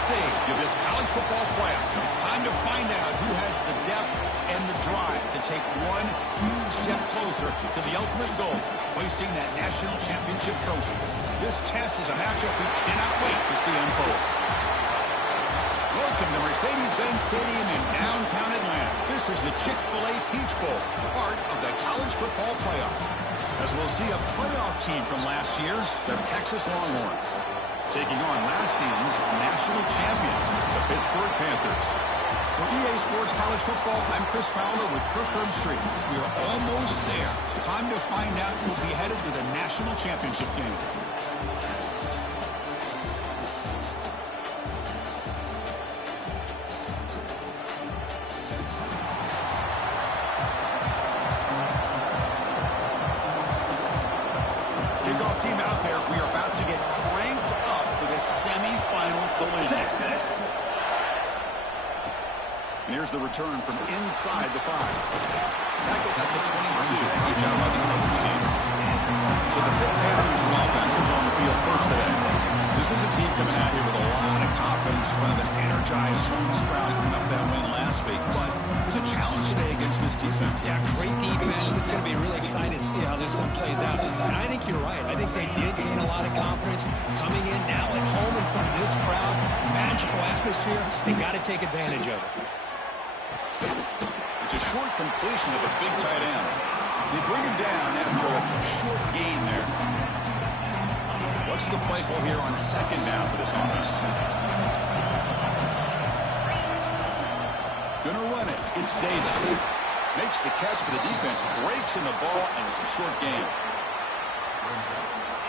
stage of this college football playoff. It's time to find out who has the depth and the drive to take one huge step closer to the ultimate goal, hoisting that national championship trophy. This test is a matchup we cannot wait to see unfold. Welcome to Mercedes-Benz Stadium in downtown Atlanta. This is the Chick-fil-A Peach Bowl, part of the college football playoff. As we'll see a playoff team from last year, the Texas Longhorns, taking on last season's national champions, the Pittsburgh Panthers. For EA Sports College Football, I'm Chris Fowler with Kirk Herbstreit. We are almost there. Time to find out who will be headed to the national championship game. Kickoff team out there. We are about to get cranked up for this semifinal collision. And here's the return from inside the 5. Tackled at the 22. Good job by the coverage team. So the Pitt Panthers offense comes on the field first today. This is a team coming out here with a lot of confidence in front of an energized home crowd coming up that win last week. But there's a challenge today against this defense. Yeah, great defense. It's going to be really exciting to see how this one plays out. And I think you're right. I think they did gain a lot of confidence coming in now at home in front of this crowd. Magical atmosphere. They got to take advantage of it. It's a short completion of a big tight end. They bring him down after a short gain there. What's the play call here on second down for this offense? Gonna run it. It's Davis. Makes the catch for the defense. Breaks in the ball, and it's a short gain.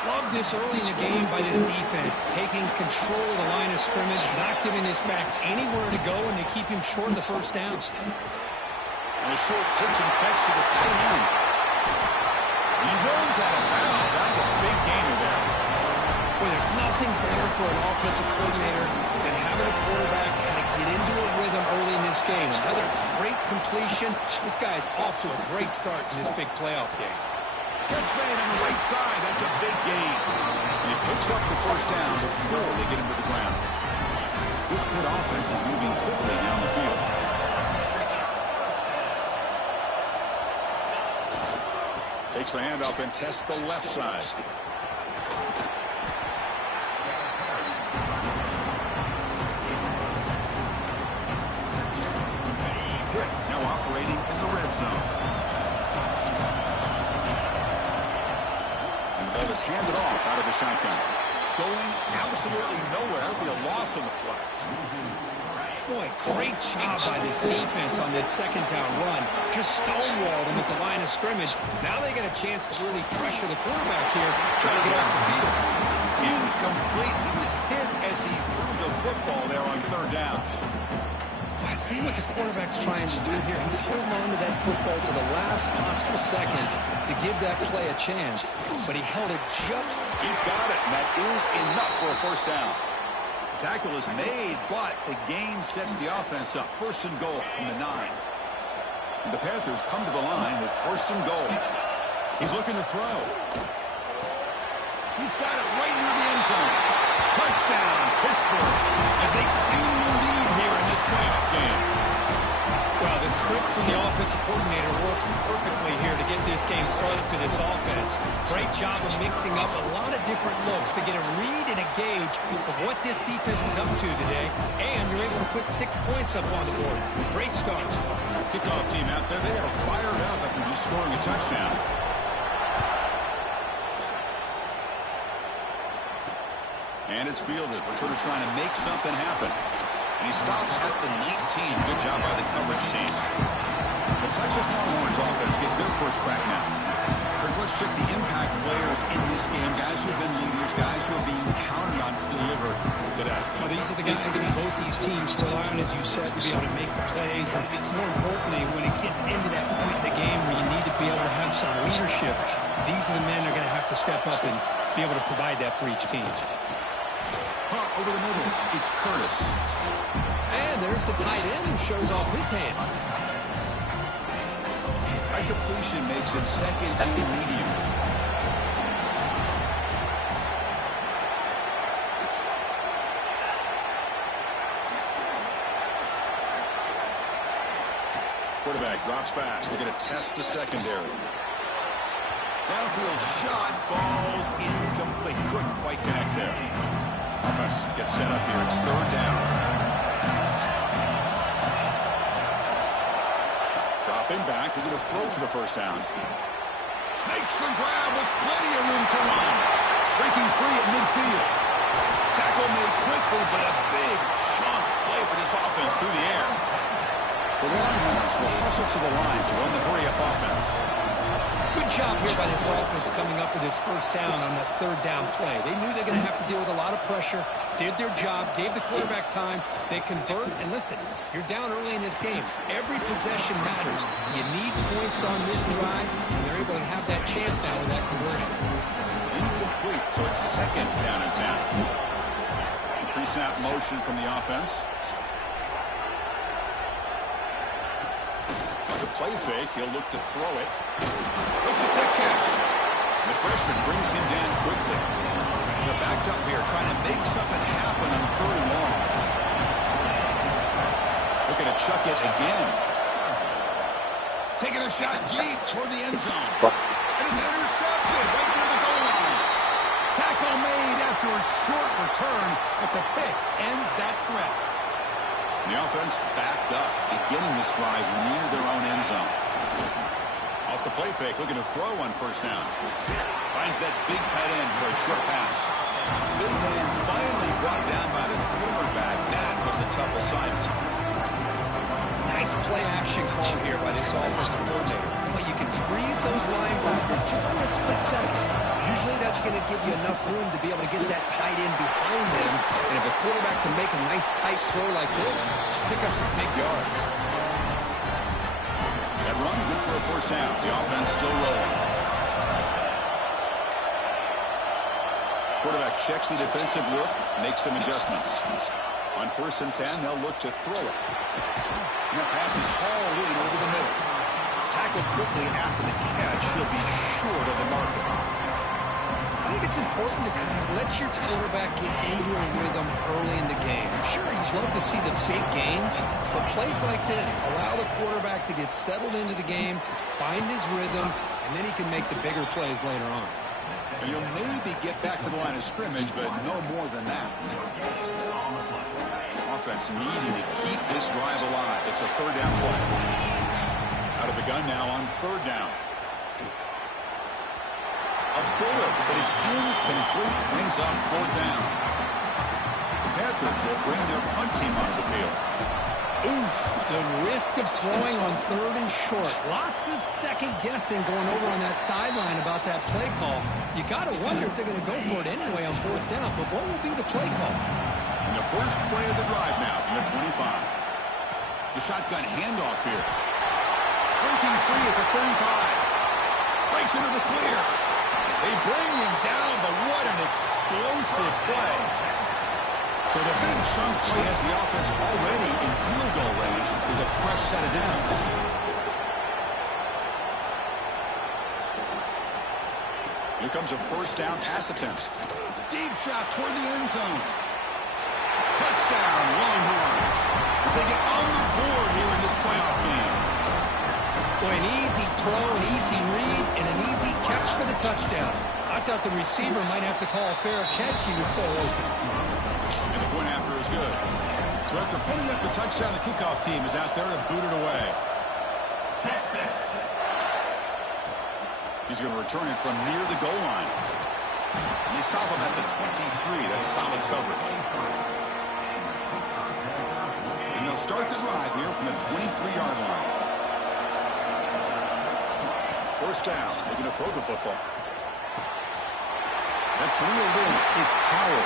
Love this early in the game by this defense, taking control of the line of scrimmage, not giving this back anywhere to go, and they keep him short of the first down. And a short pitch and catch to the tight end. He runs out of bounds. That's a big gainer there. Boy, there's nothing better for an offensive coordinator than having a quarterback kind of get into a rhythm early in this game. Another great completion. This guy's off to a great start in this big playoff game. Catch made on the right side. That's a big gain. And he picks up the first down before they get him to the ground. This Pitt offense is moving quickly down the field. Takes the handoff and tests the left side. Pitt now operating in the red zone. Is handed off out of the shotgun. Going absolutely nowhere. It'll be a loss on the play. Boy, great job by this defense on this second down run. Just stonewalled him at the line of scrimmage. Now they get a chance to really pressure the quarterback here, trying to get off the field. Incomplete. He was hit as he threw the football there on third down. I see what the quarterback's trying to do here. He's holding on to that football to the last possible second to give that play a chance, but he held it just. He's got it, and that is enough for a first down. The tackle is made, but the gain sets the offense up. First and goal from the 9. And the Panthers come to the line with first and goal. He's looking to throw. He's got it right near the end zone. Touchdown, Pittsburgh, as they claim the lead here in this playoff game. Well, the script from the offensive coordinator works perfectly here to get this game started for this offense. Great job of mixing up a lot of different looks to get a read and a gauge of what this defense is up to today, and you're able to put 6 points up on the board. Great start. Kickoff team out there, they are fired up after just scoring a touchdown. And it's fielded. Returner trying to make something happen. And he stops at the 19. Good job by the coverage team. The Texas Longhorns offense gets their first crack now. Kirk, let's check the impact players in this game. Guys who have been leaders, guys who are being counted on to deliver today. Well, these are the guys that both these teams rely on, as you said, to be able to make the plays. And more importantly, when it gets into that point in the game where you need to be able to have some leadership, these are the men that are going to have to step up and be able to provide that for each team. Over the middle, it's Curtis. And there's the tight end who shows off his hands. High completion makes it second and medium. quarterback drops back. We're going to test the secondary. Downfield shot falls incomplete. Couldn't quite connect there. Offense gets set up here. It's third down. Dropping back. We're going to throw for the first down. Makes the grab with plenty of room to run. Breaking free at midfield. Tackle made quickly, but a big chunk play for this offense through the air. The Longhorns will hustle to the line to run the hurry-up offense. Good job here by this offense coming up with this first down on that third down play. They knew they're going to have to deal with a lot of pressure, did their job, gave the quarterback time. They convert, and listen, you're down early in this game. Every possession matters. You need points on this drive, and they're able to have that chance now with that conversion. Incomplete, so it's second down and 10. Pre-snap motion from the offense. The play fake, he'll look to throw it. Looks a quick catch. The freshman brings him down quickly. They're backed up here, trying to make something happen on third and long. Looking to chuck it again. Taking a shot deep toward the end zone. And it's intercepted right near the goal line. Tackle made after a short return, but the pick ends that threat. The offense backed up, beginning this drive near their own end zone. Off the play fake, looking to throw on first down. Finds that big tight end for a short pass. Big man finally brought down by the quarterback. That was a tough assignment. Nice play action call here by this offensive coordinator. You can freeze those linebackers just for a split second. Usually that's going to give you enough room to be able to get that tight end behind them. And if a quarterback can make a nice tight throw like this, pick up some big yards. That run good for a first down. The offense still rolling. Quarterback checks the defensive look, makes some adjustments. On first and 10, they'll look to throw it. And that pass is hauled in over the middle. Tackled quickly after the catch. He'll be short of the marker. I think it's important to kind of let your quarterback get into a rhythm early in the game. Sure, you'd love to see the big gains, but plays like this allow the quarterback to get settled into the game, find his rhythm, and then he can make the bigger plays later on. And he'll maybe get back to the line of scrimmage, but no more than that. Offense needing to keep this drive alive. It's a third down play. Out of the gun now on third down. A bullet, but it's incomplete. Brings up fourth down. The Panthers will bring their punt team on the field. Oof, the risk of throwing on third and short. Lots of second guessing going over on that sideline about that play call. You got to wonder if they're going to go for it anyway on fourth down, but what will be the play call? And the first play of the drive now from the 25. The shotgun handoff here. Breaking free at the 35. Breaks into the clear. They bring him down, but what an explosive play. So the big chunk play has the offense already in field goal range with a fresh set of downs. Here comes a first down pass attempt. Deep shot toward the end zone. Touchdown, Longhorns, as they get on the board here in this playoff game. Boy, an easy throw, an easy read, and an easy catch for the touchdown. I thought the receiver might have to call a fair catch. He was so open. And the point after is good. So after putting up the touchdown, the kickoff team is out there to boot it away. Texas. He's going to return it from near the goal line. And they stop him at the 23. That's solid coverage. And they'll start the drive here from the 23-yard line. First down, looking to throw the football. That's reeled in. It's Powell.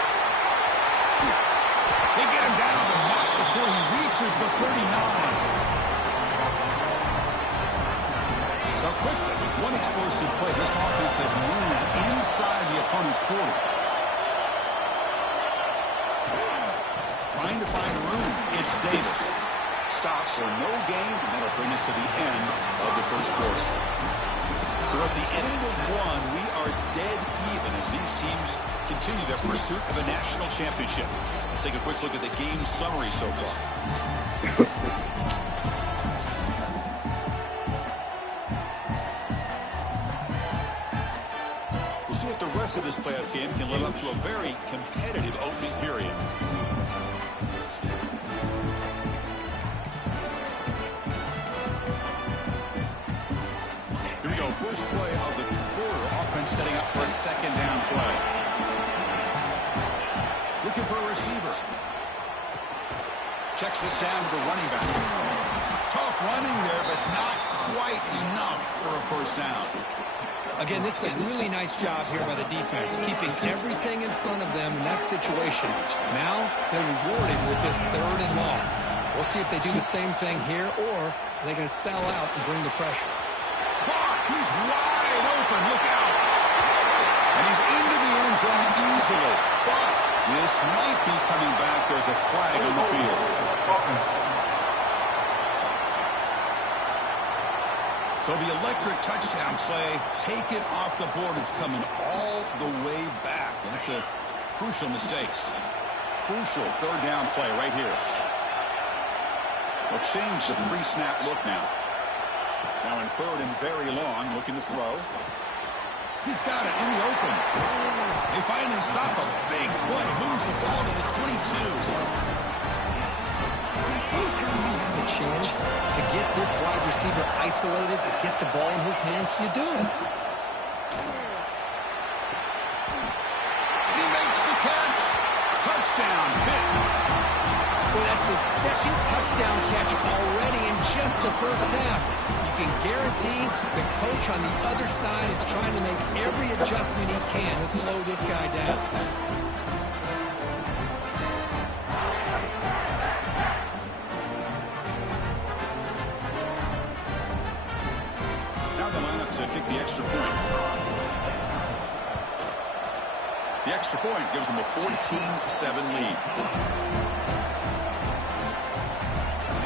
They get him down the mark before he reaches the 39. So quickly, with one explosive play, this offense has moved inside the opponent's 40. Trying to find room. It's Davis. Stops for no gain, and that'll bring us to the end of the first quarter. So at the end of one, we are dead even as these teams continue their pursuit of a national championship. Let's take a quick look at the game summary so far. see if the rest of this playoff game can live up to a very competitive opening period. Here we go. First play of the quarter. Offense setting up for a second down play. Looking for a receiver. Checks this down to the running back. Tough running there, but not quite enough for a first down. Again, this is a really nice job here by the defense, keeping everything in front of them in that situation. Now they're rewarded with this 3rd and long. We'll see if they do the same thing here, or are they going to sell out and bring the pressure. Caught. He's wide open. Look out. And he's into the end zone easily. But this might be coming back. There's a flag on the field. So the electric touchdown play, take it off the board. It's coming all the way back. That's a crucial mistake. Crucial 3rd down play right here. They'll change the pre-snap look now. Now in 3rd and very long, looking to throw. He's got it in the open. They finally stop a big play. Moves the ball to the 22. Anytime you have a chance to get this wide receiver isolated, to get the ball in his hands, you do it. He makes the catch. Touchdown, Pitt. Well, that's his 2nd touchdown catch already in just the first half. You can guarantee the coach on the other side is trying to make every adjustment he can to slow this guy down. To kick the extra point. The extra point gives them a 14-7 lead.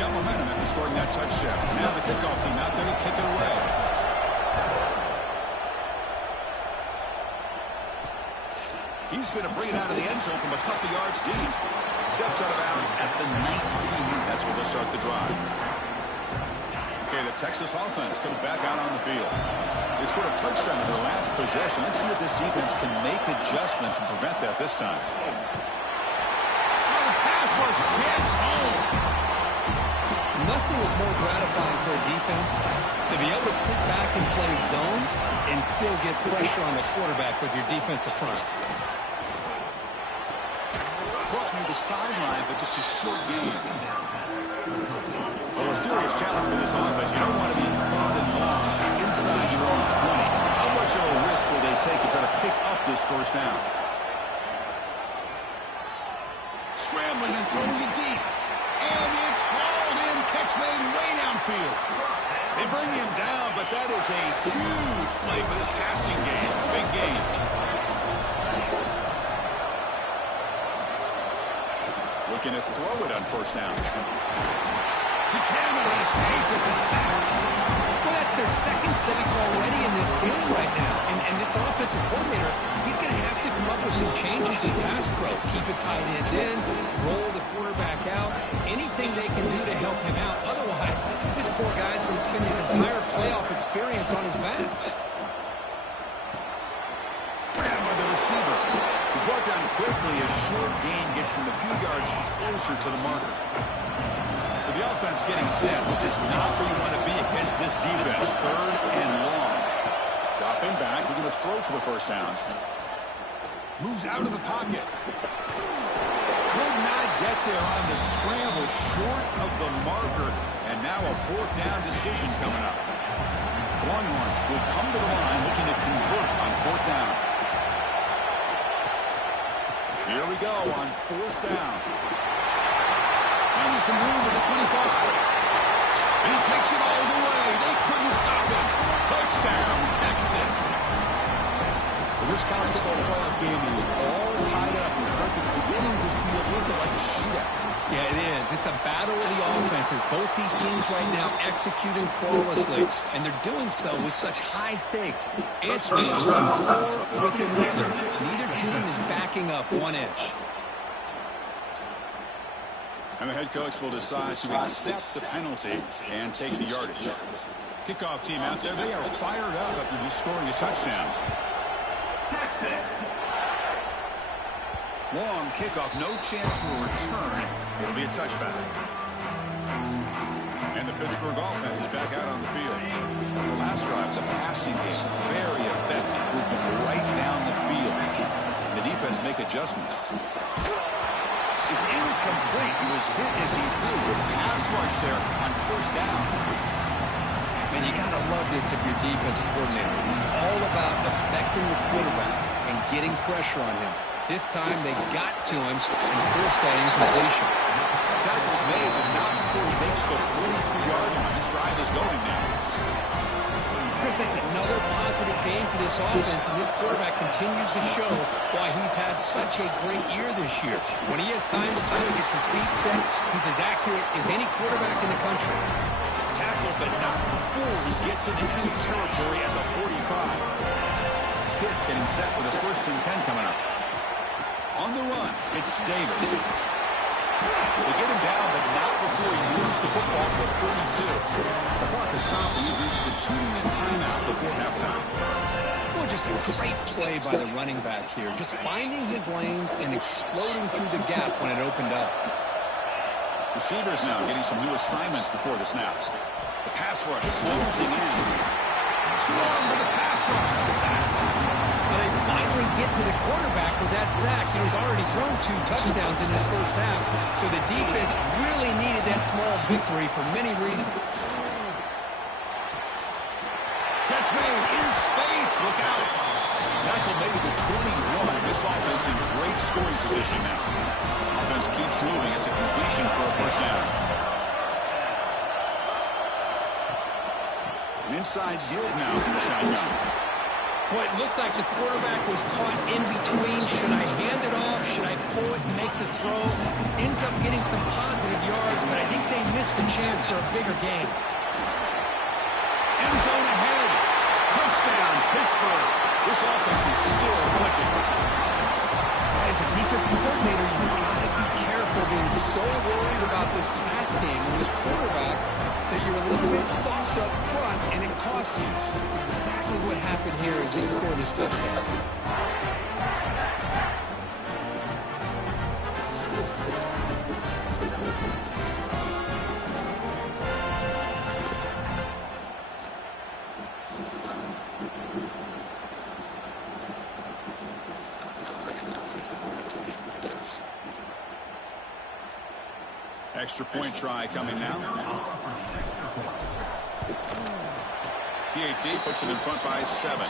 Got momentum after scoring that touchdown. Now the kickoff team out there to kick it away. He's going to bring it out of the end zone from a couple yards deep. Steps out of bounds at the 19. That's where they'll start the drive. Okay, the Texas offense comes back out on the field. They scored a touchdown in their last possession. Let's see if this defense can make adjustments and prevent that this time. The pass rush hits home. Nothing is more gratifying for a defense to be able to sit back and play zone and still get pressure on the quarterback with your defensive front. Caught near the sideline, but just a short game. Well, a serious challenge for this offense. You don't want to be in 3rd and long inside your own 20. How much of a risk will they take to try to pick up this first down? Scrambling and throwing it deep. And it's hauled in. Catch made way downfield. They bring him down, but that is a huge play for this passing game. Big game. Looking to throw it on first down. He cannot escape. It's a sack. Well, that's their 2nd sack already in this game right now. And this offensive coordinator, he's going to have to come up with some changes in pass pro. Keep a tight end in, roll the quarterback out, anything they can do to help him out. Otherwise, this poor guy's going to spend his entire playoff experience on his back. Grabbed by the receiver. He's brought down quickly. A short gain gets them a few yards closer to the marker. So the offense getting set. This is not where you want to be against this defense. 3rd and long. Dropping back. We're going to throw for the first down. Moves out of the pocket. Could not get there on the scramble. Short of the marker. And now a 4th down decision coming up. Longhorns will come to the line looking to convert on 4th down. Here we go on 4th down. Finding some room at the 25. And he takes it all the way. They couldn't stop him. Touchdown, Texas. Well, this college football playoff game is all tied up. It's beginning to feel a little bit like a shootout. Yeah, it is. It's a battle of the offenses. Both these teams right now executing flawlessly, and they're doing so with such high stakes. Answering one score with another. Neither team is backing up 1 inch. And the head coach will decide to accept the penalty and take the yardage. Kickoff team out there, they are fired up after just scoring a touchdown. Long kickoff, no chance for a return. It'll be a touchback. And the Pittsburgh offense is back out on the field. Last drive, the passing game, very effective, moving right down the field. The defense make adjustments. It's incomplete. He was hit as he threw. Good pass rush there on first down. And you got to love this if you're defensive coordinator. It's all about affecting the quarterback and getting pressure on him. This time they got to him and forced that incompletion. Tackle's made, and not before he makes the 43-yard line. This drive is going now. Chris, that's another positive game for this offense, and this quarterback continues to show why he's had such a great year this year. When he has time to throw, gets his feet set, he's as accurate as any quarterback in the country. Tackle, but not before he gets into enemy territory at the 45. Hit getting set with a 1st and 10 coming up. On the run, it's Davis. They get him down, but not before he moves the football to the 32. The clock has stopped, and we've reached the 2-minute timeout before halftime. Well, just a great play by the running back here. Just finding his lanes and exploding through the gap when it opened up. Receivers now getting some new assignments before the snaps. The pass rush closing in. Strong with the pass rush. A sack. Well, they finally get to the quarterback with that sack. He's already thrown 2 touchdowns in his first half, so the defense really needed that small victory for many reasons. Catch made in space. Look out. Tackle made at the 21. This offense in great scoring position now. Offense keeps moving. It's a completion for a first down. An inside give now from the shotgun. Well, it looked like the quarterback was caught in between. Should I hand it off? Should I pull it and make the throw? Ends up getting some positive yards, but I think they missed a chance for a bigger gain. End zone ahead. Touchdown, Pittsburgh. This offense is still clicking. As a defensive coordinator, you've got to be careful being so worried about this pass game and this quarterback that you're a little bit soft up front, and it costs you. It's exactly what happened here as he scored his touchdown. Extra point try coming now. PAT puts them in front by 7.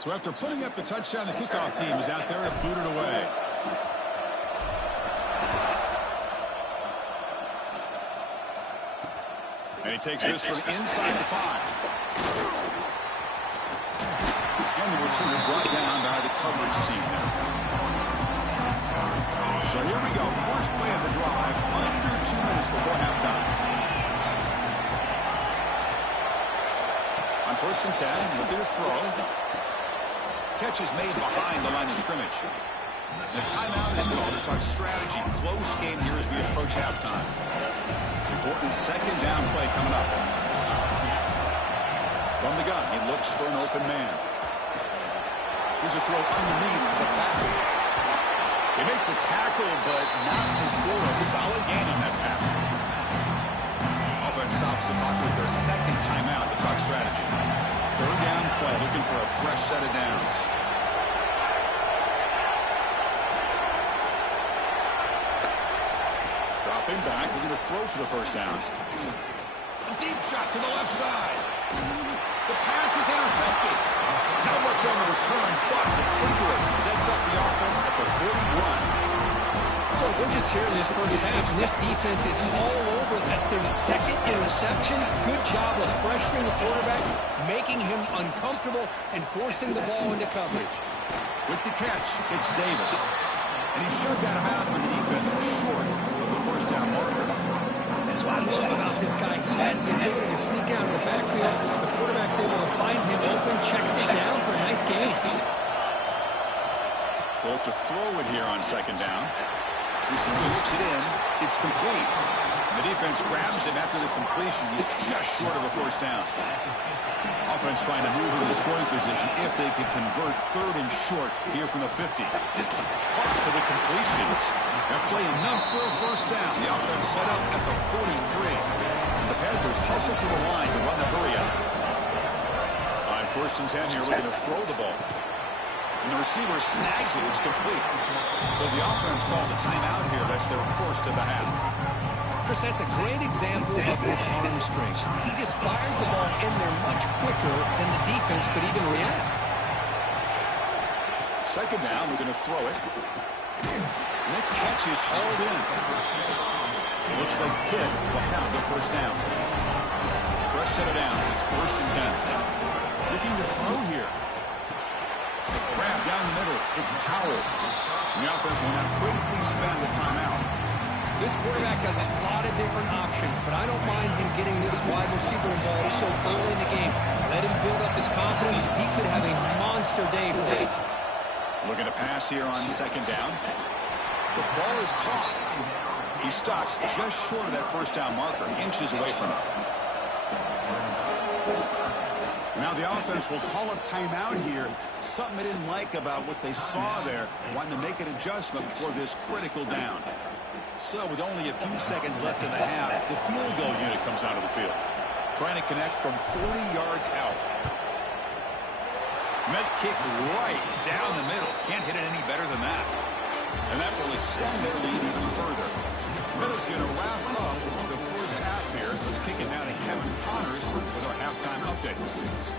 So after putting up the touchdown, the kickoff team is out there to boot it away. And he takes this from inside the 5. And the return brought down by the coverage team there. So here we go. First play of the drive, under 2 minutes before halftime. On 1st and 10, looking to throw. Catch is made behind the line of scrimmage. The timeout is called to talk strategy. Close game here as we approach halftime. Important 2nd down play coming up. From the gun, he looks for an open man. Here's a throw underneath to the back. They make the tackle, but not before a solid gain on that pass. Offense stops the clock with their 2nd timeout to talk strategy. 3rd down play, looking for a fresh set of downs. Dropping back, looking to throw for the 1st down. A deep shot to the left side. The pass is intercepted. Not much on the return, but the takeaway sets up the offense at the 41. So we're just here in this first half, and this defense is all over. That's their 2nd interception. Good job of pressuring the quarterback, making him uncomfortable, and forcing the ball into coverage. With the catch, it's Davis. And he's shoved out of bounds with the defense short of the 1st down marker. That's what I love about this guy. He has the ability to sneak out in the backfield. The quarterback's able to find him open, checks it down for a nice gain. Bolt to throw it here on 2nd down. Receiver looks it in. It's complete. The defense grabs him after the completion. He's just short of a 1st down. Offense trying to move into scoring position if they can convert 3rd and short here from the 50. Clock for the completion. That play enough for a 1st down. The offense set up at the 43. And the Panthers hustle to the line to run the hurry up. On 1st and 10 here, looking to throw the ball. And the receiver snags it. It's complete. So the offense calls a timeout here. That's their 1st of the half. Chris, that's a great example of his arm strength. He just fired the ball in there much quicker than the defense could even react. 2nd down, we're going to throw it. And that catch is hauled in. It looks like Pitt will have the 1st down. Fresh set of downs. It's 1st and 10. Looking to throw here. Grab down the middle. It's Powell. The offense will now quickly spend the timeout. This quarterback has a lot of different options, but I don't mind him getting this wide receiver involved so early in the game. Let him build up his confidence. He could have a monster day for it. Looking to pass here on 2nd down. The ball is caught. He stops just short of that 1st down marker, inches away from it. Now the offense will call a timeout here. Something they didn't like about what they saw there. Wanting to make an adjustment for this critical down. So with only a few seconds left in the half, the field goal unit comes out of the field. Trying to connect from 40 yards out. Met kick right down the middle. Can't hit it any better than that. And that will extend their lead even further. Miller's going to wrap up the first half here. Let's kick it down to Kevin Connors with our halftime update.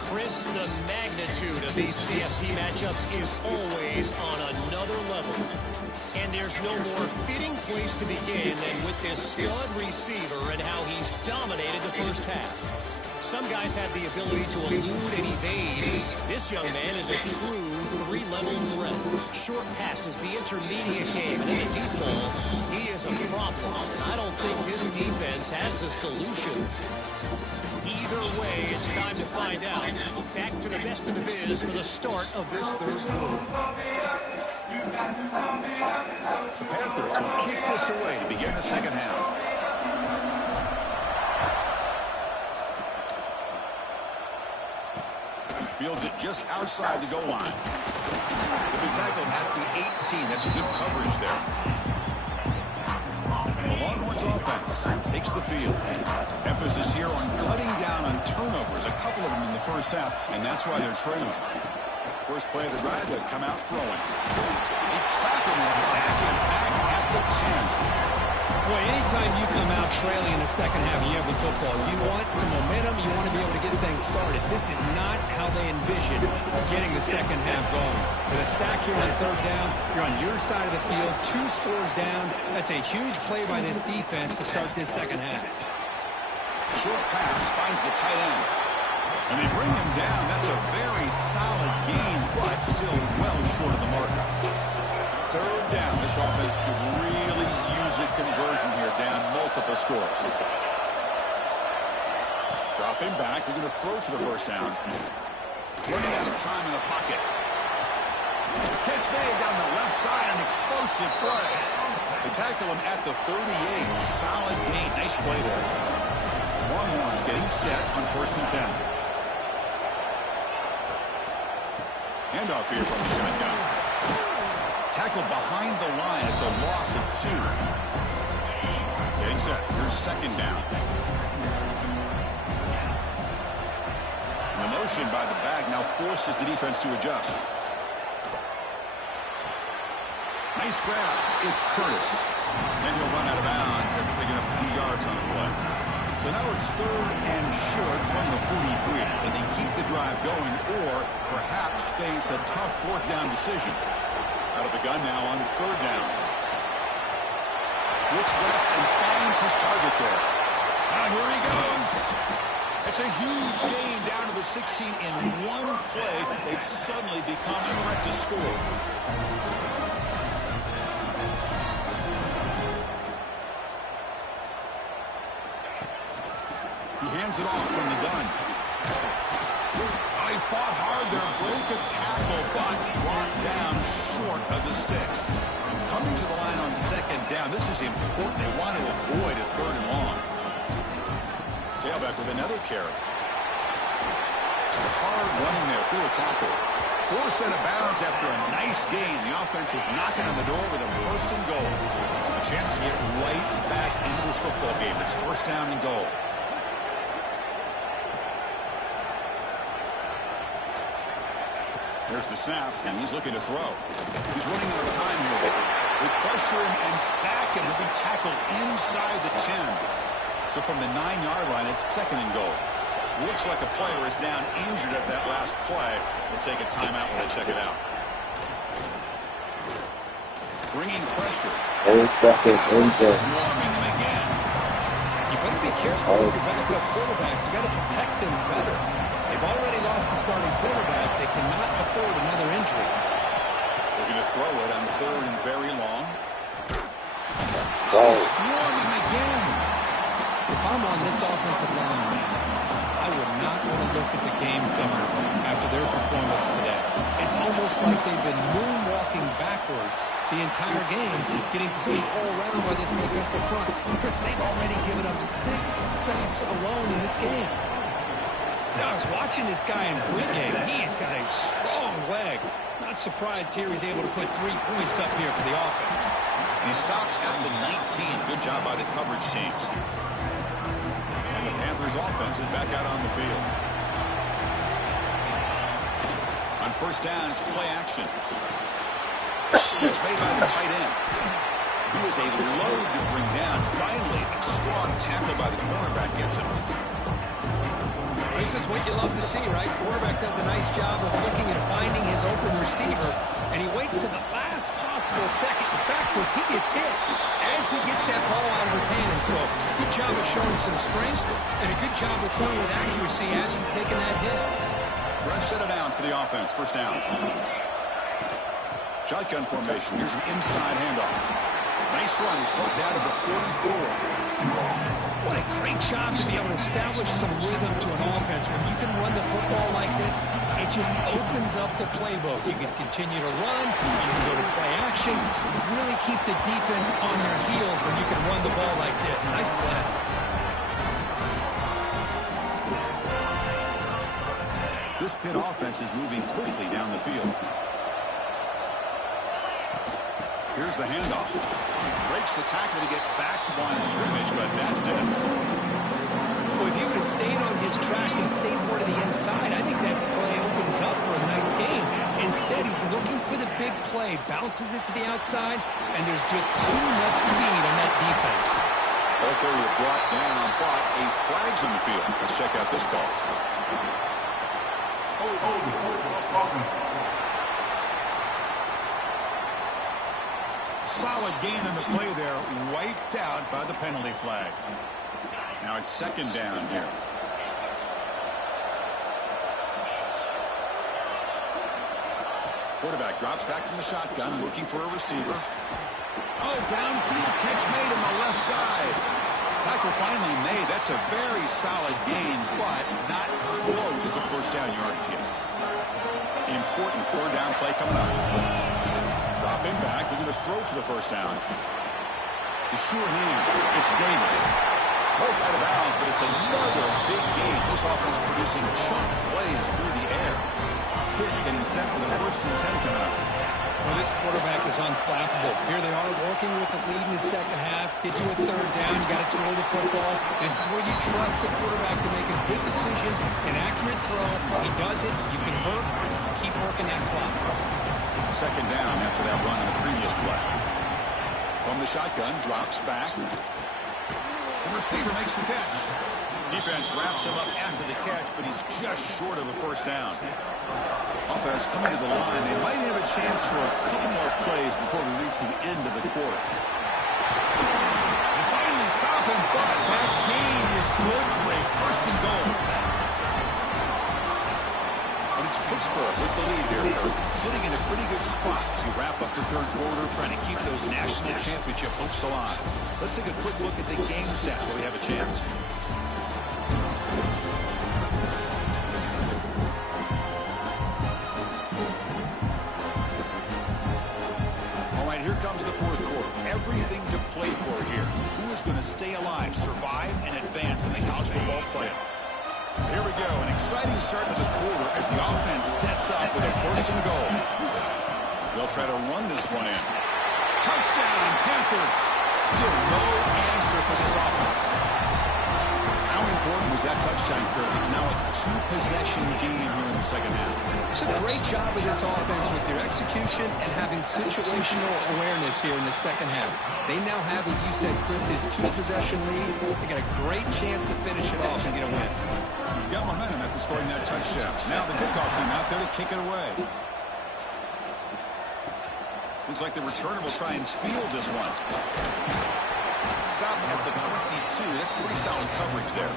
Chris, the magnitude of these CFP matchups is always on another level. And there's no more fitting place to begin than with this stud receiver and how he's dominated the first half. Some guys have the ability to elude and evade. This young man is a true three-level threat. Short passes, the intermediate game, and in the deep ball, he is a problem. I don't think this defense has the solution. Either way, it's time to find out. Back to the best of the biz for the start of this third quarter. The Panthers will kick this away to begin the second half. Fields it just outside the goal line. He'll be tackled at the 18. That's a good coverage there. The Longhorns offense takes the field. Emphasis here on cutting down on turnovers, a couple of them in the first half, and that's why they're trailing. First play of the drive, they come out throwing. They track him and sack him back at the 10. Well, anytime you come out trailing in the second half and you have the football, you want some momentum, you want to be able to get things started. This is not how they envision getting the second half going. With a sack here on third down, you're on your side of the field, 2 scores down. That's a huge play by this defense to start this second half. Short pass finds the tight end. And they bring him down. That's a very solid gain, but still well short of the marker. Third down. This offense could really use a conversion here, down multiple scores. Dropping back. They're going to throw for the first down. Running out of time in the pocket. Catch made down the left side. An explosive play. They tackle him at the 38. Solid gain. Nice play there. Longhorns getting set on 1st and 10. Handoff here from the shotgun. Tackled behind the line. It's a loss of 2. Getting set. Here's 2nd down. And the motion by the back now forces the defense to adjust. Nice grab. It's Curtis. And he'll run out of bounds after picking up a few yards on the play. So now it's 3rd and short from the 43. Can they keep the drive going or perhaps face a tough 4th down decision? Out of the gun now on 3rd down. Looks left and finds his target there. Now here he goes. It's a huge gain down to the 16 in one play. They've suddenly become a threat to score. He hands it off from the gun. Oh, he fought hard there, broke a tackle, but brought down short of the sticks. Coming to the line on 2nd down, this is important. They want to avoid a 3rd and long. Tailback with another carry. It's hard running there through a tackle. Forced out of bounds after a nice gain. The offense is knocking on the door with a 1st and goal. A chance to get right back into this football game. It's 1st down and goal. There's the snap, and he's looking to throw. He's running out of time here. They pressure him and sack him. He'll be tackled inside the 10. So from the 9-yard line, it's 2nd and goal. Looks like a player is down injured at that last play. They'll take a timeout when they check it out. Bringing pressure. 2nd injured. Swarming him again. You better be careful with your backup quarterback. You got to protect him better. They've already lost the starting quarterback. They cannot afford another injury. They're going to throw it on 3rd and very long. Let's go. Swarming again. If I'm on this offensive line, I would not want to look at the game film after their performance today. It's almost like they've been moonwalking backwards the entire game, getting pushed all around by this defensive front because they've already given up 6 sacks alone in this game. Now, I was watching this guy in pregame. He's got a strong leg. Not surprised here he's able to put 3 points up here for the offense. He stops at the 19. Good job by the coverage team. And the Panthers offense is back out on the field. On 1st down, it's play action. It's made by the tight end. He was a load to bring down. Finally, a strong tackle by the cornerback gets him. This is what you love to see, right? Quarterback does a nice job of looking and finding his open receiver, and he waits to the last possible second. The fact is, he gets hit as he gets that ball out of his hands. So, good job of showing some strength, and a good job of throwing with accuracy as he's taking that hit. Fresh set of downs for the offense. 1st down. Shotgun formation. Here's an inside handoff. Nice run. He's brought down to the 44. What a great job to be able to establish some rhythm to an offense. When you can run the football like this, it just opens up the playbook. You can continue to run. You can go to play action. You really keep the defense on their heels when you can run the ball like this. Nice play. This Pitt offense is moving quickly down the field. Here's the handoff. Breaks the tackle to get back to the line of scrimmage, but that's it. Well, if he would have stayed on his track and stayed more to the inside, I think that play opens up for a nice game. Instead, he's looking for the big play, bounces it to the outside, and there's just too much speed on that defense. area brought down, but a flag's on the field. Let's check out this call. Solid gain on the play there, wiped out by the penalty flag. Now it's second down here. Quarterback drops back from the shotgun, looking for a receiver. Oh, downfield catch made on the left side. Tackle finally made. That's a very solid gain, but not close to first down yardage yet. Important third down play coming up. Dropping back, looking to throw for the first down. The sure hands. It's Davis. Broke out of bounds, but it's another big gain. This offense producing chunk plays through the air. Hit getting set with the first and 10 coming up. Well, this quarterback is unflappable. Here they are working with the lead in the second half. Get you a third down. You got to throw the football. This is where you trust the quarterback to make a good decision, an accurate throw. He does it. You convert. You keep working that clock. Second down after that run on the previous play. From the shotgun, drops back. The receiver makes the catch. Defense wraps him up after the catch, but he's just short of a first down. Offense coming to the line. They might have a chance for a couple more plays before we reach the end of the quarter. They finally stop him, but that gain is good for a first and goal. And it's Pittsburgh with the lead here, sitting in a pretty good spot to wrap up the third quarter, trying to keep those national championship hopes alive. Let's take a quick look at the game stats where we have a chance. Here comes the fourth quarter. Everything to play for here. Who is going to stay alive, survive, and advance in the college football playoff? Here we go. An exciting start to the quarter as the offense sets up with a first and goal. They'll try to run this one in. Touchdown, Panthers. Still no answer for this offense. How important was that touchdown, Kurt? It's now a two-possession game here in the second half. It's a great job of this offense with their execution and having situational awareness here in the second half. They now have, as you said, Chris, this two-possession lead. They got a great chance to finish it off and get a win. Got momentum after scoring that touchdown. Now the kickoff team out there to kick it away. Looks like the returner will try and field this one. Stop at the 22. That's pretty solid coverage there.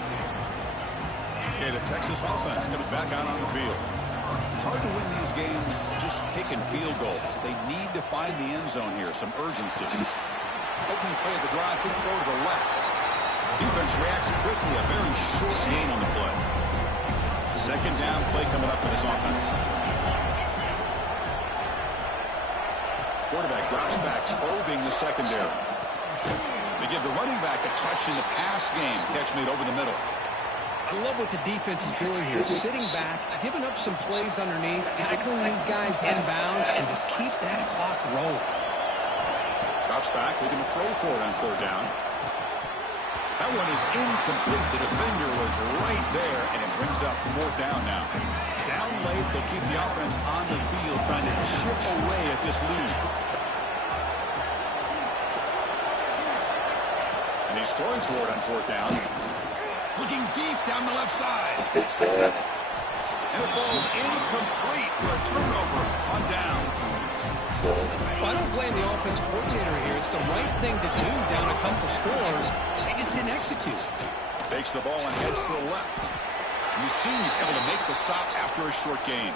Okay, the Texas offense comes back out on the field. It's hard to win these games just kicking field goals. They need to find the end zone here, some urgency. Opening play of the drive, quick throw to the left. Defense reacts quickly, a very short gain on the play. Second down play coming up for this offense. Quarterback drops back, probing the secondary. They give the running back a touch in the pass game. Catch made over the middle. I love what the defense is doing here. Sitting back, giving up some plays underneath, tackling these guys inbounds, and just keep that clock rolling. Drops back, looking to throw for it on third down. That one is incomplete. The defender was right there, and it brings up fourth down now. Down late, they'll keep the offense on the field, trying to chip away at this lead. And he's throwing for it on fourth down. Looking deep down the left side. And it falls incomplete for a turnover on downs. Well, I don't blame the offensive coordinator here. It's the right thing to do down a couple scores. They just didn't execute. Takes the ball and heads to the left. And you see he's able to make the stop after a short gain.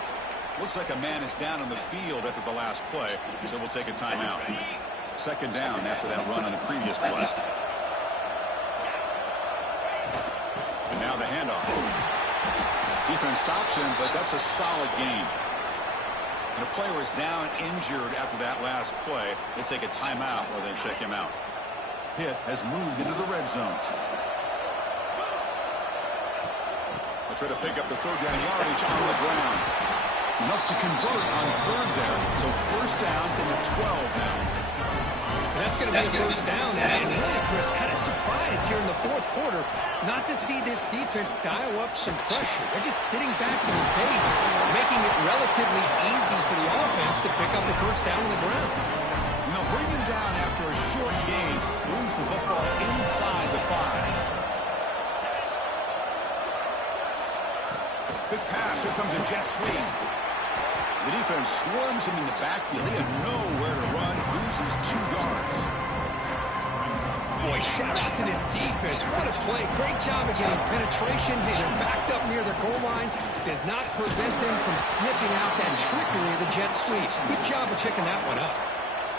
Looks like a man is down on the field after the last play, so we'll take a timeout. Second down after that run on the previous play. And now the handoff. Defense stops him, but that's a solid gain. And a player is down injured after that last play. They take a timeout or they check him out. Pitt has moved into the red zone. They'll try to pick up the third down yardage on the ground. Enough to convert on third there. So first down from the 12 now. And that's going to be a first down. And really, Chris, kind of surprised here in the fourth quarter not to see this defense dial up some pressure. They're just sitting back in the base, making it relatively easy for the offense to pick up the first down on the ground. And they'll bring him down after a short gain. Moves the football inside the 5. Here comes a jet sweep. The defense swarms him in the backfield. He had nowhere to run. Loses 2 yards. Boy, shout out to this defense. What a play. Great job of getting penetration. Hey, they're backed up near their goal line. Does not prevent them from sniffing out that trickery of the jet sweep. Good job of picking that one up.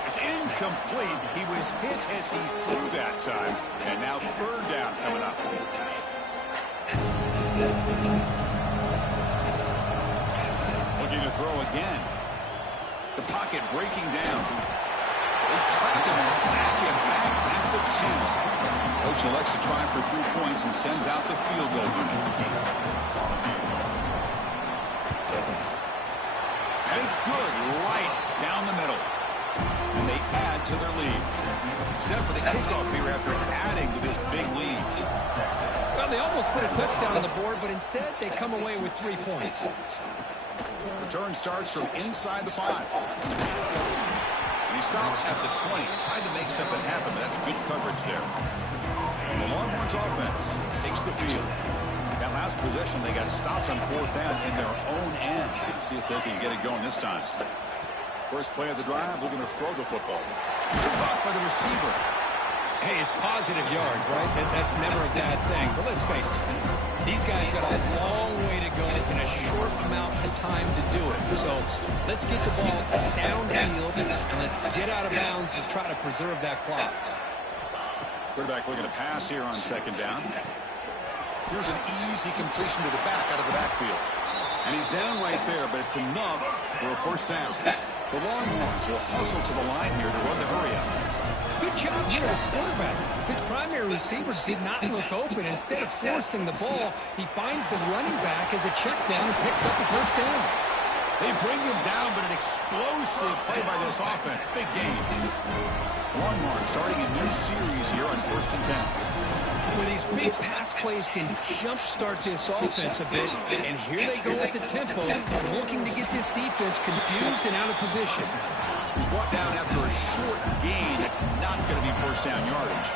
It's incomplete. He was hit as he threw that time. And now 3rd down coming up. Looking to throw again. The pocket breaking down. They track him and sack him back at the 10. Coach elects to try for 3 points and sends out the field goal unit. And it's good, right down the middle. And they add to their lead. Set for the kickoff here after adding to this big lead. Well, they almost put a touchdown on the board, but instead they come away with 3 points. Return starts from inside the 5. And he stops at the 20. Tried to make something happen, but that's good coverage there. The Longhorns offense takes the field. That last possession, they got stopped on 4th down in their own end. Let's see if they can get it going this time. First play of the drive, looking to throw the football. Caught by the receiver. Hey, it's positive yards, right? That's never a bad thing. But let's face it, these guys got a long way to go in a short amount of time to do it. So let's get the ball downfield and let's get out of bounds to try to preserve that clock. Quarterback looking to pass here on 2nd down. Here's an easy completion to the back out of the backfield. And he's down right there, but it's enough for a 1st down. The Longhorns will hustle to the line here to run the hurry-up. Good job here at quarterback. His primary receiver did not look open. Instead of forcing the ball, he finds the running back as a check down and picks up the 1st down. They bring him down, but an explosive play by this offense. Big game. Longhorns starting a new series here on 1st and 10. Well, these big pass plays can jumpstart this offense a bit, and here they go at the tempo, looking to get this defense confused and out of position. He's brought down after a short gain. It's not going to be 1st down yardage.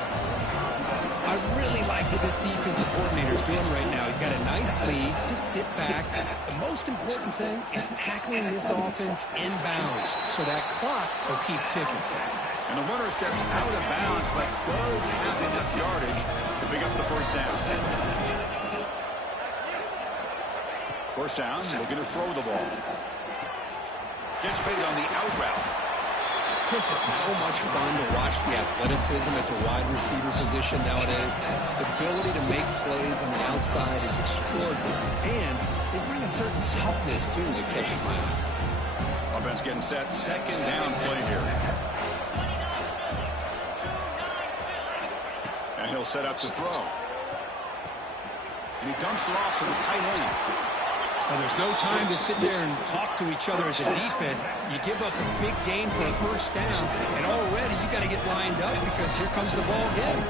I really like what this defensive coordinator is doing right now. He's got a nice lead. Just sit back. The most important thing is tackling this offense inbounds, so that clock will keep ticking. And the runner steps out of bounds, but does have enough yardage to pick up the 1st down. 1st down, looking to throw the ball. Gets paid on the out route. Chris, it's so much fun to watch the athleticism at the wide receiver position nowadays. The ability to make plays on the outside is extraordinary. And they bring a certain toughness, too, that catches my eye. Offense getting set. 2nd down play here. And he'll set up to throw. And he dumps it off to the tight end. Well, there's no time to sit there and talk to each other as a defense. You give up a big gain for a 1st down, and already you got to get lined up because here comes the ball again.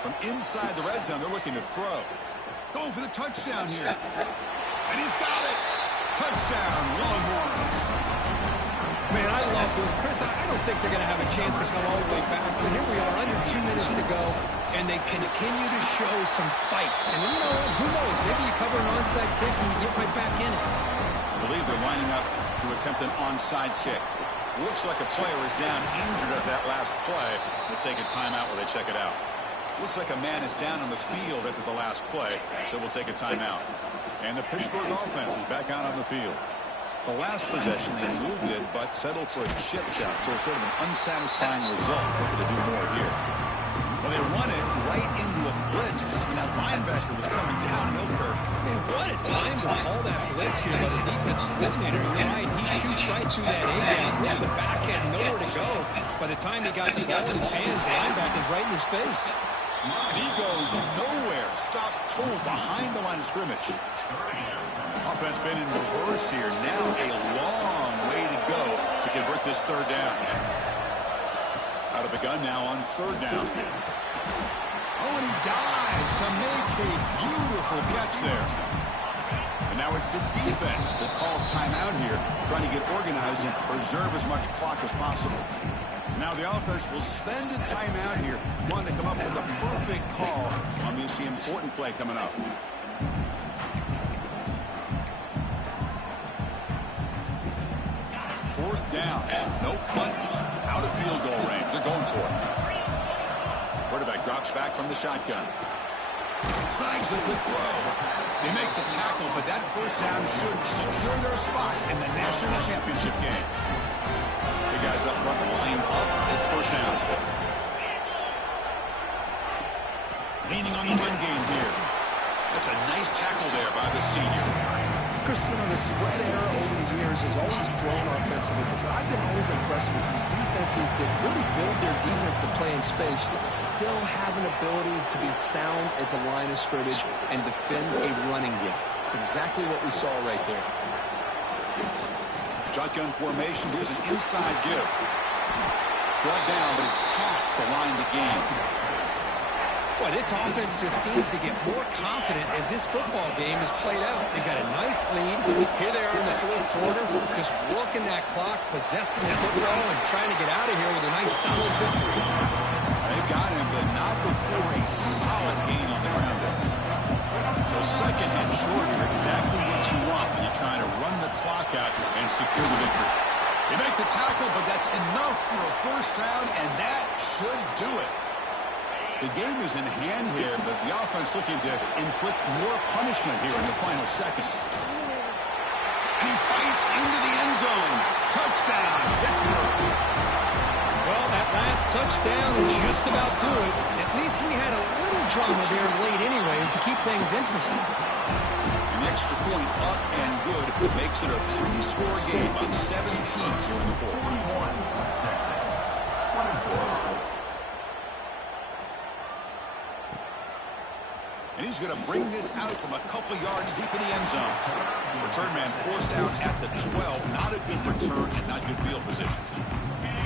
From inside the red zone, they're looking to throw. Going for the touchdown here. And he's got it. Touchdown, Longhorns. Man, I love this. Chris, I don't think they're going to have a chance to come all the way back, but here we are, under 2 minutes to go, and they continue to show some fight. And you know what? Who knows? Maybe you cover an onside kick and you get right back in it. I believe they're lining up to attempt an onside kick. Looks like a player is down injured at that last play. We'll take a timeout while they check it out. Looks like a man is down on the field after the last play, so we'll take a timeout. And the Pittsburgh offense is back out on the field. The last possession, they moved it, but settled for a chip shot, so sort of an unsatisfying result. Looking to do more here. Well, they run it right into a blitz. And that linebacker was coming downhill, Kirk. Man, what a time to call that blitz here by the defensive coordinator. You're right, he shoots right through that A-gap. Really, the back had nowhere to go. By the time he got the ball in his hands, the linebacker's right in his face. And he goes nowhere. Stops cold behind the line of scrimmage. Offense been in reverse here. Now a long way to go to convert this 3rd down. Out of the gun now on 3rd down. Oh, and he dives to make a beautiful catch there. And now it's the defense that calls timeout here, trying to get organized and preserve as much clock as possible. Now the offense will spend a timeout here, wanting to come up with a perfect call on this important play coming up. No punt. Out of field goal range. They're going for it. Quarterback drops back from the shotgun. Snags it with throw. They make the tackle, but that first down should secure their spot in the national championship game. The guys up front line up. It's first down. Leaning on the run game here. That's a nice tackle there by the senior. Chris, you know, the spread era over the years has always grown offensively, but I've been always impressed with these defenses that really build their defense to play in space, still have an ability to be sound at the line of scrimmage and defend a running game. It's exactly what we saw right there. Shotgun formation. Here's an inside give. Brought down, but is past the line to gain. Boy, this offense just seems to get more confident as this football game is played out. They've got a nice lead. Here they are in the fourth quarter, just working that clock, possessing the football, and trying to get out of here with a nice, solid victory. They've got him, but not before a solid gain on the ground there. So second and short here, exactly what you want when you're trying to run the clock out and secure the victory. They make the tackle, but that's enough for a first down, and that should do it. The game is in hand here, but the offense looking to inflict more punishment here in the final seconds. And he fights into the end zone. Touchdown, Pittsburgh. Well, that last touchdown will just about do it. At least we had a little drama there late anyways to keep things interesting. An extra point up and good makes it a 3-score game on 17 here in the fourth. And he's going to bring this out from a couple yards deep in the end zone. Return man forced out at the 12. Not a good return and not good field position.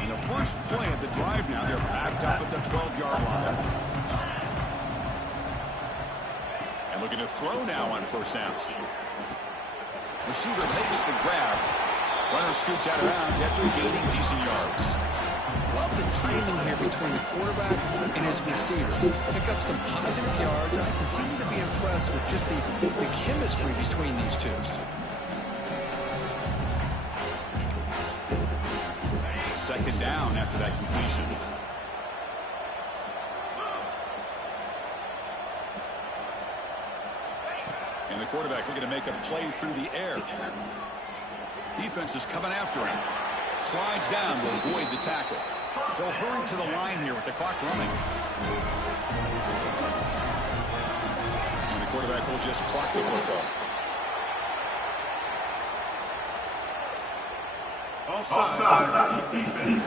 In the first play of the drive now, they're backed up at the 12-yard line. And looking to throw now on first downs. Receiver makes the grab. Runner scoots out of bounds after gaining decent yards. Love the timing here between the quarterback and his receiver. Pick up some positive yards, and I continue to be impressed with just the chemistry between these two. Second down after that completion. And the quarterback looking to make a play through the air. Defense is coming after him. Slides down to avoid the tackle. They'll hurry to the line here with the clock running. And the quarterback will just clock the football. Offside. Defense.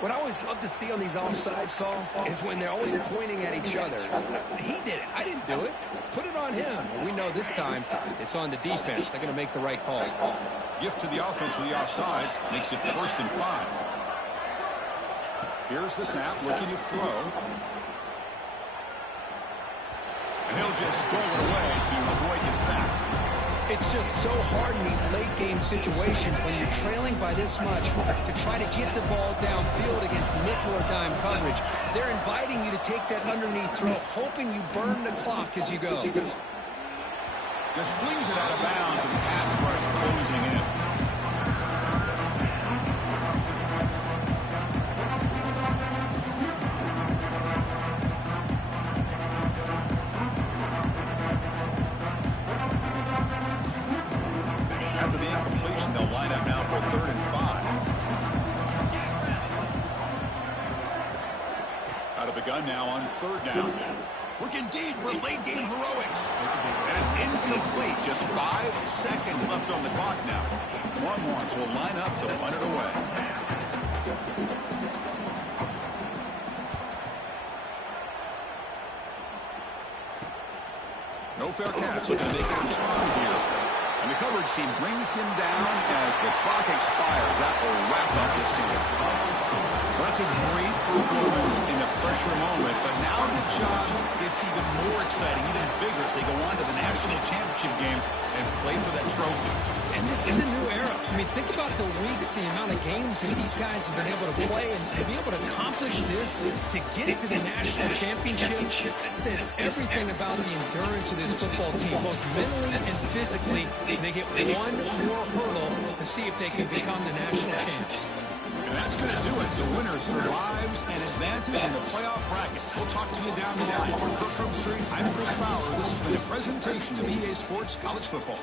What I always love to see on these offside calls is when they're always pointing at each other. He did it. I didn't do it. Put it on him. We know this time it's on the defense. They're going to make the right call. Gift to the offense with the offsides. Makes it 1st and 5. Here's the snap. Looking to throw. And he'll just throw it away to avoid the sack. It's just so hard in these late-game situations when you're trailing by this much to try to get the ball downfield against nickel or dime coverage. They're inviting you to take that underneath throw, hoping you burn the clock as you go. Just flings it out of bounds and pass rush closing in. After the incompletion, they'll line up now for 3rd and 5. Out of the gun now on 3rd down. Looking deep for late-game heroics. And it's incomplete. Just 5 seconds left on the clock now. Longhorns will line up to punt it away. No fair catch. Looking to make it a turn here. And the coverage team brings him down as the clock expires. That will wrap up this game. Well, that's That's a great performance in a pressure moment, but now the job gets even more exciting, even bigger as they go on to the national championship game and play for that trophy. And this is a new era. I mean, think about the weeks, the amount of games that these guys have been able to play, and to be able to accomplish this, to get to the national championship, that says everything about the endurance of this football team, both mentally and physically. They get one more hurdle to see if they can become the national champs. And that's going to do it. The winner survives and advances in the playoff bracket. We'll talk to you down the line. From Kirkhope Street, I'm Chris Fowler. This has been a presentation of EA Sports College Football.